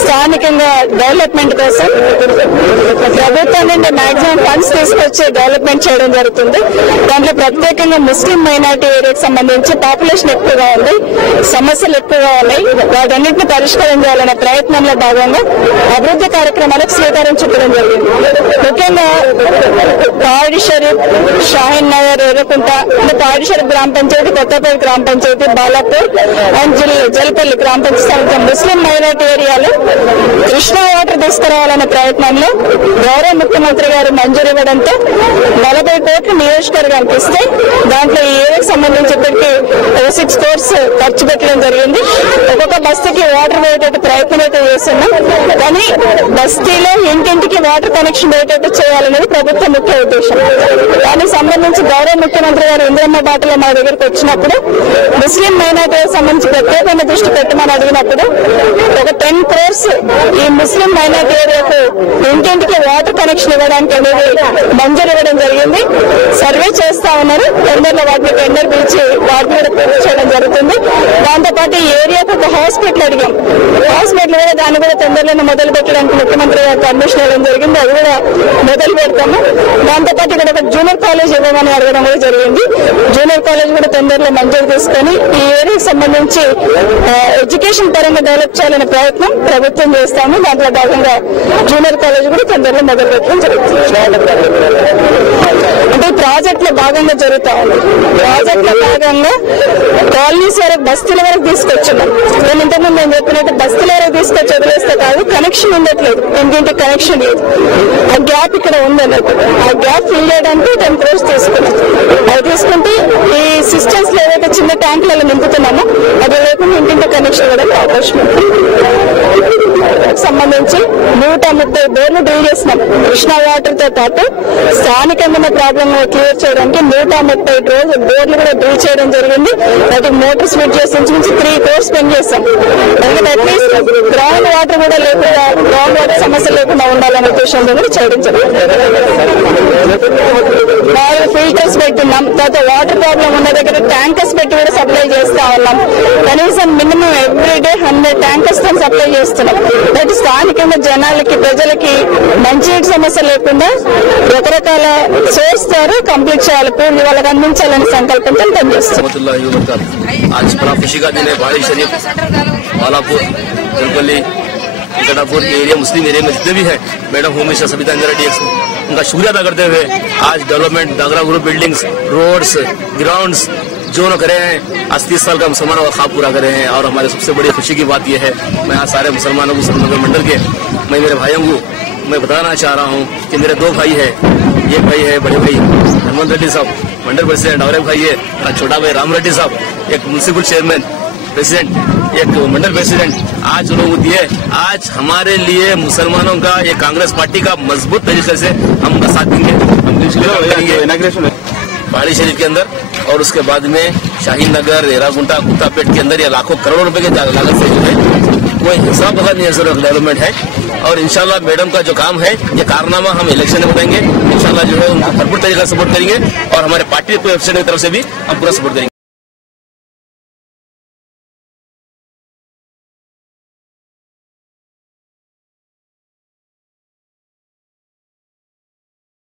స్థానికంగా డెవలప్మెంట్ కోసం ప్రభుత్వం నుండి మాక్సిమం ఫండ్స్ తీసుకొచ్చి డెవలప్మెంట్ చేయడం జరుగుతుంది. దాంట్లో ప్రత్యేకంగా ముస్లిం మైనారిటీ ఏరియాకి సంబంధించి పాపులేషన్ ఎక్కువగా ఉంది, సమస్యలు ఎక్కువగా ఉన్నాయి. వాటన్నింటినీ పరిష్కారం చేయాలనే ప్రయత్నంలో భాగంగా అభివృద్ధి కార్యక్రమాలకు శ్రీకారం చుట్టడం జరిగింది. ముఖ్యంగా పాడి షరీఫ్, షాహీన్ నగర్, ఎర్రకుంట, పాడి షరీఫ్ గ్రామ పంచాయతీ, కొత్తపల్లి గ్రామ పంచాయతీ, బాలాపూర్ అండ్ జల్పల్లి గ్రామ పంచాయతీ ముస్లిం మైనారిటీ ఏరియాలో కృష్ణా వాటర్ తీసుకురావాలనే ప్రయత్నంలో గౌరవ ముఖ్యమంత్రి గారు మంజూరు ఇవ్వడంతో 40 కోట్లు నియోజకవర్గానికి ఇస్తే దాంట్లో ఈ ఏరియాకి సంబంధించి ఇప్పటికీ 6 crores ఖర్చు పెట్టడం జరిగింది. ఒక్కొక్క బస్తీకి వాటర్ పోయేటట్టు ప్రయత్నం అయితే చేస్తున్నాం. కానీ బస్తీలో ఇంటింటికి వాటర్ కనెక్షన్ పోయేటట్టు చేయాలనేది ప్రభుత్వ ముఖ్య ఉద్దేశం. దానికి సంబంధించి గౌరవ ముఖ్యమంత్రి గారు ఇంద్రమ్మ బాటలో మా దగ్గరికి వచ్చినప్పుడు ముస్లిం మైనారిటీకి సంబంధించి ప్రత్యేకంగా దృష్టి పెట్టమని అడిగినప్పుడు ఒక 10 crores ఈ ముస్లిం మైనారిటీ ఏరియాకు ఇంటింటికి వాటర్ కనెక్షన్ ఇవ్వడానికి అనేది మంజూరు ఇవ్వడం జరిగింది. సర్వే చేస్తా ఉన్నారు. టెండర్లో వాటిని టెండర్ పిలిచి వాటిని కూడా పూర్తి చేయడం జరుగుతుంది. దాంతోపాటు ఈ ఏరియాకు ఒక హాస్పిటల్ అడిగాం. హాస్పిటల్ కూడా దాన్ని కూడా తొందరలోనే మొదలు పెట్టడానికి ముఖ్యమంత్రి గారు పర్మిషన్ ఇవ్వడం జరిగింది. అది కూడా మొదలు పెడతాము. దాంతోపాటు ఇక్కడ ఒక జూనియర్ కాలేజ్ ఇవ్వమని అడగడం కూడా జరిగింది. జూనియర్ కాలేజ్ కూడా తొందరలో మంజూరు తీసుకొని ఈ ఏరియాకి సంబంధించి ఎడ్యుకేషన్ పరంగా డెవలప్ చేయాలనే ప్రయత్నం ప్రభుత్వం చేస్తాము. దాంట్లో భాగంగా జూనియర్ కాలేజ్ కూడా తొందరలో మొదలు పెట్టడం జరుగుతుంది. అంటే ప్రాజెక్ట్ లో భాగంగా జరుగుతా ఉంది. ప్రాజెక్ట్ లో భాగంగా కాలనీస్ వరకు, బస్తీల వరకు తీసుకొచ్చున్నాం. నేను ఇంతకుముందు నేను చెప్పినట్టు బస్తీల వరకు తీసుకొచ్చి వదిలేస్తే కాదు, కనెక్షన్ ఉండట్లేదు, ఇంటింటికి కనెక్షన్ లేదు. ఆ గ్యాప్ ఇక్కడ ఉందన్నట్టు. ఆ గ్యాప్ ఫిల్ చేయడానికి 10 crores తీసుకున్నాం. అది తీసుకుంటే ఈ సిస్టమ్స్ లో ఏదైతే చిన్న ట్యాంకులలో నింపుతున్నామో అది లేకుండా ఇంటింటి కనెక్షన్ ఇవ్వడానికి అవకాశం ఉంది. సంబంధించి 130 బోర్లు డ్రిల్ చేసినాం. కృష్ణా వాటర్ తో పాటు స్థానికంగా ప్రాబ్లం క్లియర్ చేయడానికి 130 రోజులు బోర్లు కూడా డ్రిల్ చేయడం జరిగింది. వాటి మోటార్స్ ఫిట్ చేసి నుంచి 3 crores స్పెండ్ చేస్తాం. ఎందుకంటే అట్లీస్ట్ గ్రౌండ్ వాటర్ కూడా లేకుండా, గ్రౌండ్ వాటర్ సమస్య లేకుండా ఉండాలనే ఉద్దేశంతో కూడా చేయడం జరిగింది. 4 ఫిల్టర్స్ పెట్టున్నాం. తర్వాత వాటర్ ప్రాబ్లం ఉన్న దగ్గర ట్యాంకర్స్ పెట్టి కూడా సప్లై చేస్తా ఉన్నాం. కనీసం మినిమం ఎవ్రీడే 100 ట్యాంకర్స్ తో సప్లై చేస్తున్నాం. అంటే స్థానికంగా జనాలకి, ప్రజలకి మంచినీటి సమస్య లేకుండా రకరకాల సోర్స్ ద్వారా కంప్లీట్ చేయాలి, పూర్తి వాళ్ళకి అందించాలనే సంకల్పంతో పనిచేస్తున్నాం. आज बड़ा खुशी का दिन है। बाड़ी शरीफ, वालापुर, जलपल्ली, गडापुर के एरिया, मुस्लिम एरिया में जितने भी हैं, madam home minister Sabita Indira डीएक्स, उनका शुक्रिया अदा करते हुए आज डेवलपमेंट डागरा ग्रुप बिल्डिंग्स, रोड्स, ग्राउंड्स जो न करे हैं, आज 30 साल का मुसलमानों का ख्वाब पूरा करे हैं। और हमारे सबसे बड़ी खुशी की बात यह है, मैं यहाँ सारे मुसलमानों को, नगर मंडल के, मैं मेरे भाइयों को मैं बताना चाह रहा हूँ कि मेरे 2 भाई है। एक भाई है बड़े भाई हनुमंत रेड्डी साहब मंडल प्रेसिडेंट, और एक भाई है छोटा भाई राम रेड्डी साहब, एक म्युनिसिपल चेयरमैन प्रेसिडेंट, एक मंडल प्रेसिडेंट। आज लोग दिए, आज हमारे लिए मुसलमानों का ये कांग्रेस पार्टी का मजबूत तरीके से हम उनका साथ देंगे, हम बाड़ी शरीफ के अंदर, और उसके बाद में शाहीन नगर, एरागुंटा, कुत्तापेट के अंदर ये लाखों करोड़ों रुपए के लागत से जो है कोई हिसाब वगैरह नहीं है, डेवलपमेंट है। और इंशाल्लाह मैडम का जो काम है, ये कारनामा हम इलेक्शन में बताएंगे। इंशाल्लाह जो है उनको भरपूर तरीका से सपोर्ट करेंगे, और हमारे पार्टी की तरफ से भी हम पूरा सपोर्ट करेंगे।